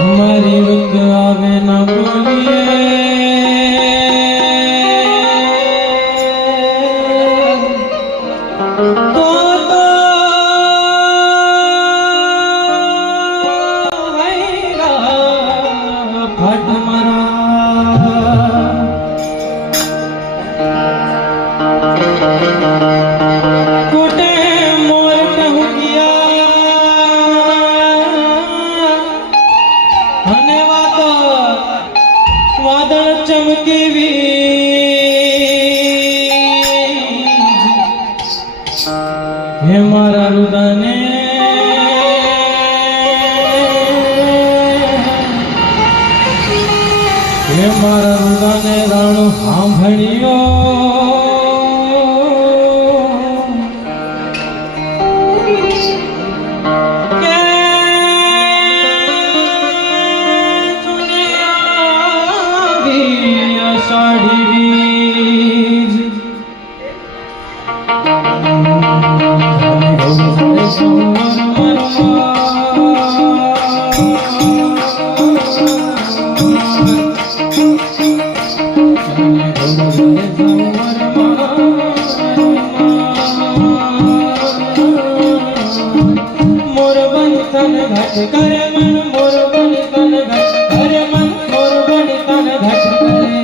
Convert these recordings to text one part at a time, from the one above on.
हमारी रुत आवे न बोलिए तो हैगा फट मरा कोटे मोर टहुकिया वादळ चमकी हे मारा रुदाने राणो सांभळियो साड़ी बीज मोर बन तन घट करे मन मोर बन तन घट करे मन मोर बन तन घट करे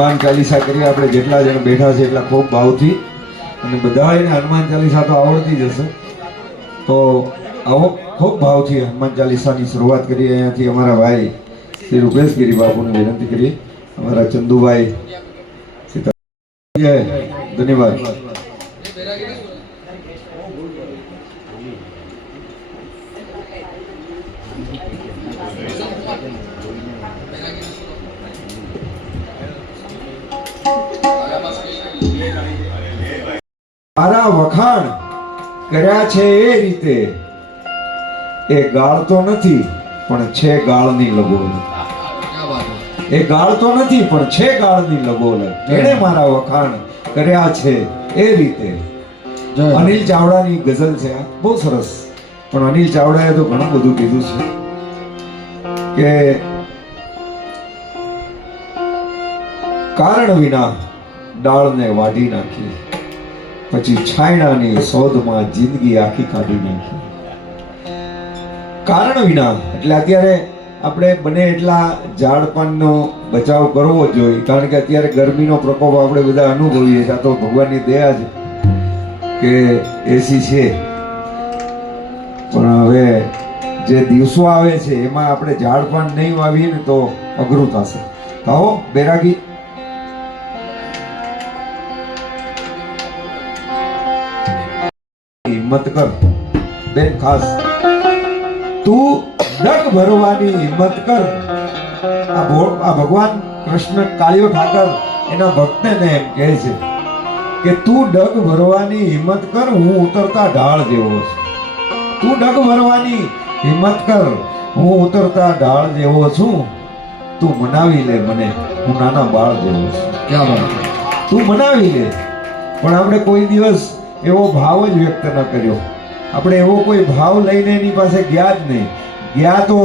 હનુમાન ચાલીસા કરી આપણે જેટલા જણ બેઠા છે એટલા ખૂબ ભાવથી, અને બધાને હનુમાન ચાલીસા તો આવડતી જ હશે, તો આવો ખૂબ ભાવથી હનુમાન ચાલીસાની શરૂઆત કરીએ. અહીંયાથી અમારા ભાઈ શ્રી રૂપેશગીરી બાપુને વિનંતી કરીએ, અમારા ચંદુભાઈ ધન્યવાદ. મારા વખાણ કર્યા છે એ રીતે, એ ગાળતો નથી પણ છે ગાળની લગોલ. એ ગાળતો નથી પણ છે ગાળની લગોલ. એણે મારા વખાણ કર્યા છે એ રીતે. અનિલ ચાવડાની ગઝલ છે આ, બહુ સરસ. પણ અનિલ ચાવડાએ તો ઘણું બધું કીધું છે કે કારણ વિના ડાળને વાઢી નાખી, પછી છાયણાની શોધમાં જિંદગી આખી કાઢી નાખી. કારણ વિના એટલે અત્યારે આપણે બને એટલા ઝાડપાનનો બચાવ કરવો જોઈએ, કારણ કે અત્યારે ગરમીનો પ્રકોપ આપણે બધા અનુભવીએ છીએ. આ તો ભગવાનની દયા છે કે એસી છે, પણ હવે જે દિવસો આવે છે એમાં આપણે ઝાડપાન નહીં વાવીએ ને તો અઘરું થશે. આવો બેરાગી. હિંમત કર બેન, ખાસ તું ડગ ભરવાની હિંમત કર. આ ભગવાન કૃષ્ણ કાળિયો ઠાકર એના ભક્તને એમ કહે છે કે તું ડગ ભરવાની હિંમત કર, હું ઉતરતા ઢાળ જેવો છું. તું ડગ ભરવાની હિંમત કર, હું ઉતરતા ઢાળ જેવો છું. તું મનાવી લે મને, હું નાના બાળ જેવો છું. ક્યાં વાત, તું મનાવી લે. પણ આપણે કોઈ દિવસ એવો ભાવ જ વ્યક્ત ન કર્યો. આપણે એવો કોઈ ભાવ લઈને એની પાસે ગયા જ નહીં. ગયા તો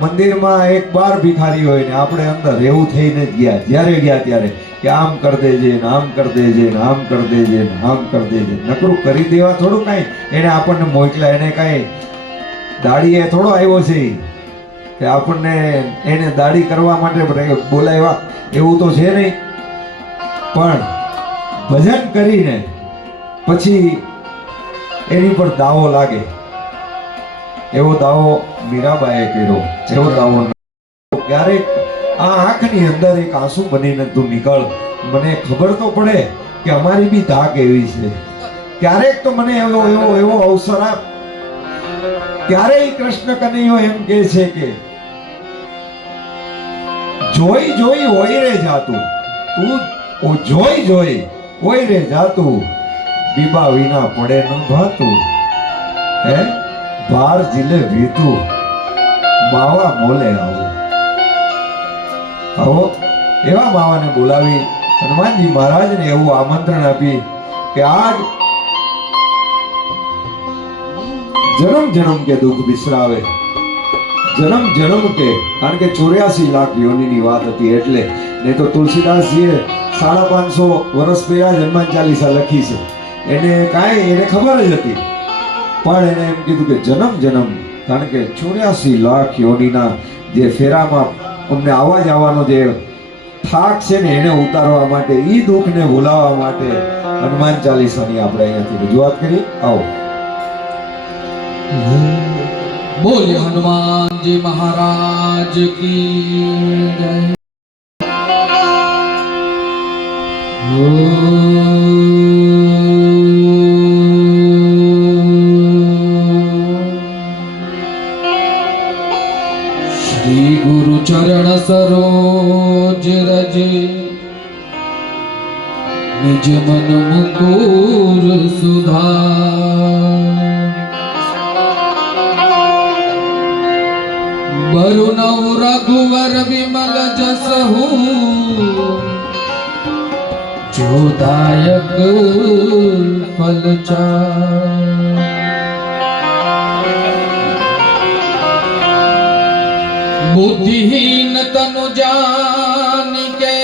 મંદિરમાં એક બાર ભિખારી હોય ને આપણે અંદર એવું થઈને જ ગયા. જ્યારે ગયા ત્યારે કે આમ કર દેજે ને આમ કર દેજે ને આમ કર દેજે ને આમ કર દેજે. નકરું કરી દેવા થોડું કાંઈ એને આપણને મોકલા, એને કાંઈ દાડીએ થોડો આવ્યો છે કે આપણને એને દાડી કરવા માટે બોલાવ્યા, એવું તો છે નહીં. પણ ભજન કરીને પછી એની પર દાવો લાગે, એવો દાવો મીરાબાઈએ કર્યો. એવો દાવો ક્યારેક આ આંખની અંદર એક આંસુ બનીને તું નીકળ, મને ખબર તો પડે કે અમારી બી ધાક એવી છે. ક્યારેક તો મને એવો અવસર આપ. ક્યારેય કૃષ્ણ કનૈયો એમ કહે છે કે જોઈ જોઈ હોય રે જાતું, તું જોઈ જોઈ હોય રે જાતું, બીબા વિના પડે ન ભાતું. હે બાર જીલે વીતું, માવા મોલે આવું. આવો એવા માવાને બોલાવી હનુમાનજી મહારાજને એવું આમંત્રણ આપી કે આજ જન્મ જન્મ કે દુઃખ વિસરાવે. જન્મ જન્મ કે, કારણ કે 84 લાખ યોનિની વાત હતી એટલે. નહીં તો તુલસીદાસજીએ 550 વર્ષ પહેલા જ હનુમાન ચાલીસા લખી છે. એને કાંઈ એને ખબર જ હતી, પણ એને એમ કીધું કે જન્મ જન્મ, કારણ કે 84 લાખ યોનિના જે ફેરામાં અમને આવવા જવાનો જે થાક છે ને એને ઉતારવા માટે, એ દુઃખને ભૂલાવવા માટે હનુમાન ચાલીસાની આપણે અહીંયાથી રજૂઆત કરી. આવો બોલે હનુમાનજી મહારાજ કી જય. શ્રી ગુરુ ચરણ સરોજ રજ, નિજ મન મુકુર સુધા. બરુનૌ રઘુવર વિમલ જસહુ, જોદાયક ફલચાર. बुद्धिहीन तनु जान के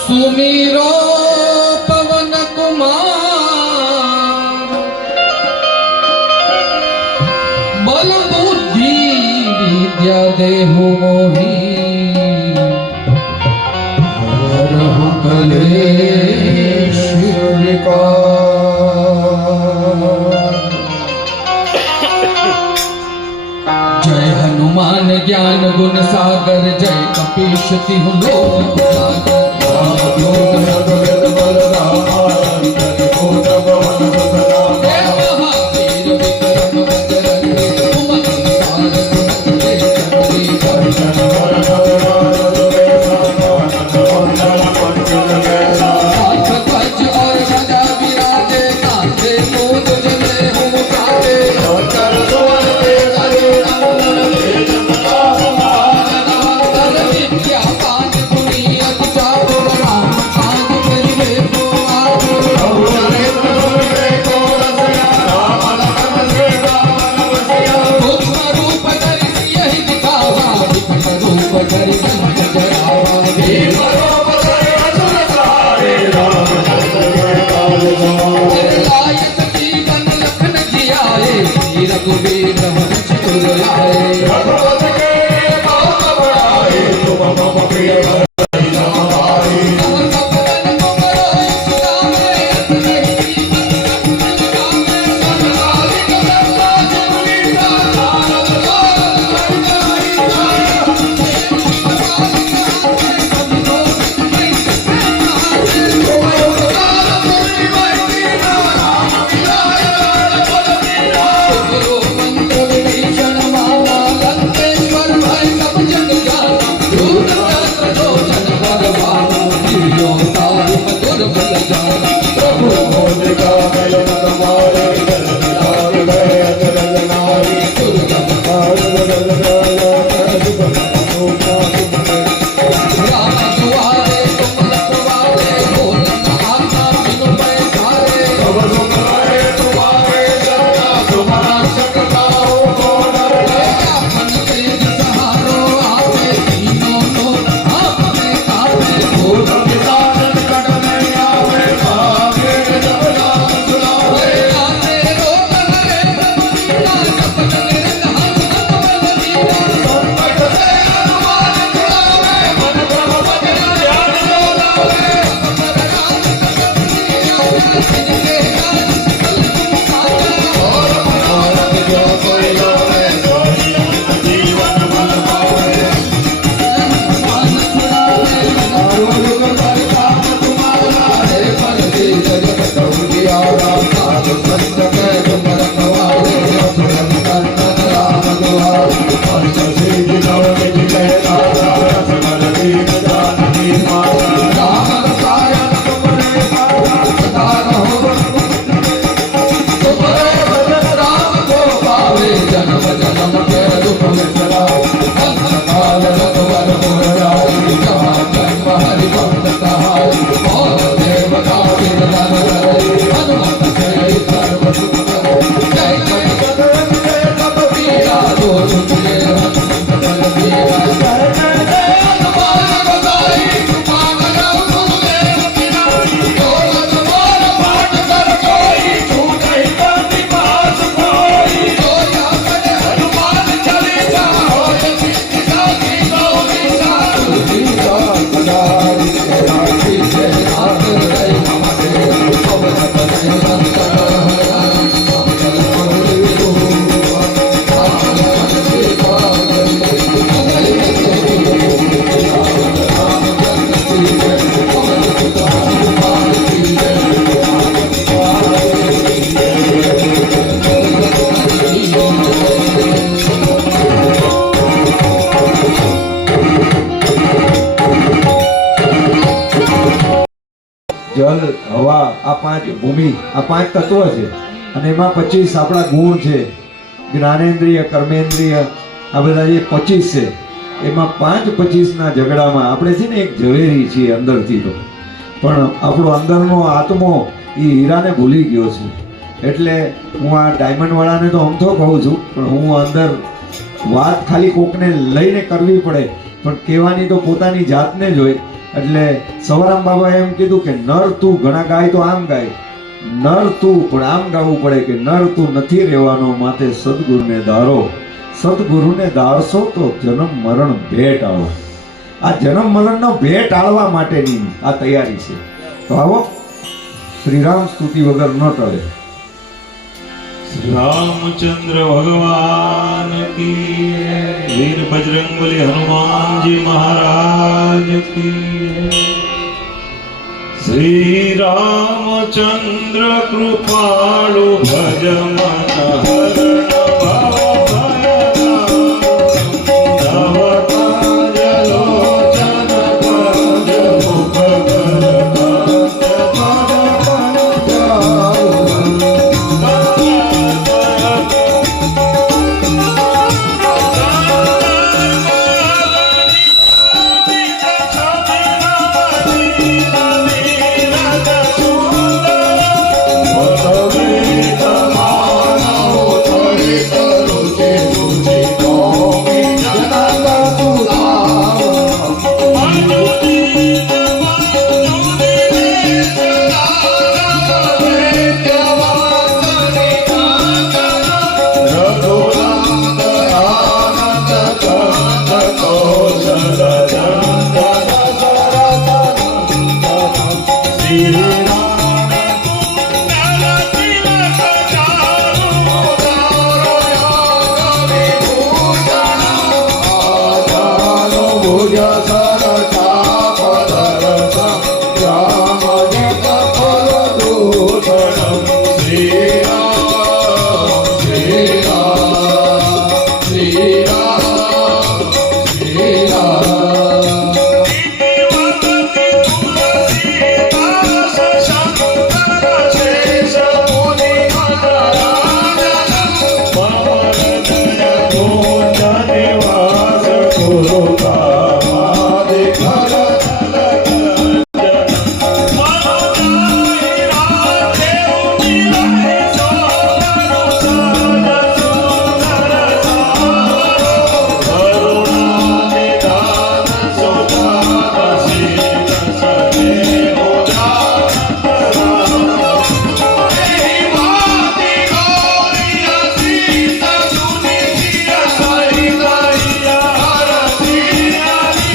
सुमीरो पवन कुमार। बल बुद्धि विद्या देहु मोही हनुमान ज्ञान गुण सागर जय कपीश तिहु लोक उजागर। हे महावीर विक्रम बजरंगी, सुमन निधान सुमन के संगी दर्शन। हाथ कज और गदा विराजे, कांधे मूंज जनेऊ मुकाटे। विद्या पाठ पुनीत चारो, राम काज करिबे को आगो। सूक्ष्म रूप धरि सियहि दिखावा, विकट रूप धरि संत जगावा। भीम रूप धरि असुर सहारे, लाय सजीवन लखन जियाए, श्री रघुवीर हर्ष उर लाए। मंत्र विभीषण माना, लंकेश्वर भय सब जग जाना। दूर सहस्त्र लोचन बर भानु, दिव्यो ताहि मधुर बल जाना। प्रभु मोदिका गय मन मारे, राम दुआरे तुम रखवारे, भोजन आज्ञा बिनु पैसारे। आपन तेज सहारो आपे, तीनों लोक आप में कापे। आते रोग हरे रघुवीरा, जपत निरंतर हनुमत वीरा। संकट से हनुमान छुड़ावे, मन क्रम भजन ध्यान जो लावे। अपर राम सकल सियारा, जिनके काज सकल तुम साजा। और मनोरथ जो कोई लावे, हनुमान छुड़ावे, रोग परिताप तुम्हारा। हे परसी जगत कहु जियारा, साधु संत के तुम रखवारे। असुर निकंदन राम दुआरे, हर्ष सिद्धि नव निधि के दाता। राम रसायन तुमरे दाता, सदा रहो तुम्हारे भजन राम को पावे। जन्म जन्म के दुख विसरावे, अंत काल रघुवर पुर जाई। जहाँ जन्म हरि भक्त कहाई, और देवता बिन धन धरे। हनुमत से सर्व सुख करे, जय जय बजरंग जय सब वीरा। जो सुनिए हनुमत बलबीरा, जय जय जय हनुमान गोसाई। कृपा करो गुरुदेव की नाई, जो लग मोर पाठ कर कोई। छूटहि बंदी पास कोई, जो या पढ़े हनुमान चालीसा। होय सिद्धि साखी गौरी सा, तुलसीसा सदा हरि के राखी। जय नाथ जय महादेव, पवन तनय संकट हरण। मंगल गौरी रूप, राम मन सीता जय। मंगल गौरी रूप, राम जन की जय। पवन सुत हनुमान की जय। જલ હવા આ પાંચ ભૂમિ આ પાંચ તત્વ છે અને એમાં 25 આપણા ગુણ છે જ્ઞાનેન્દ્રિય કર્મેન્દ્રિય આ બધા જે 25 છે એમાં 5-25 ના ઝઘડામાં આપણે છે ને એક ઝવેરી છીએ અંદરથી તો પણ આપણો અંદરનો આત્મો એ હીરાને ભૂલી ગયો છે એટલે હું આ ડાયમંડ વાળાને તો અમથો કહું છું પણ હું અંદર વાત ખાલી કોકને લઈને કરવી પડે પણ કહેવાની તો પોતાની જાતને જ હોય એટલે સવારામ બાબાએ એમ કીધું કે નર તું ઘણા ગાય તો આમ ગાય નર તું પણ આમ ગાવું પડે કે નર તું નથી રહેવાનો માથે સદગુરુને ધારો સદગુરુને ધારશો તો જન્મ મરણ ભેટ આવો આ જન્મ મરણનો ભેટ આળવા માટેની આ તૈયારી છે તો આવો શ્રીરામ સ્તુતિ વગર ન ટળે श्री रामचंद्र भगवान की जय। वीर बजरंगबली हनुमान जी महाराज की जय। श्री रामचंद्र कृपाळु भज मन हरण भव भय लोचन पंज मुख कर Yes.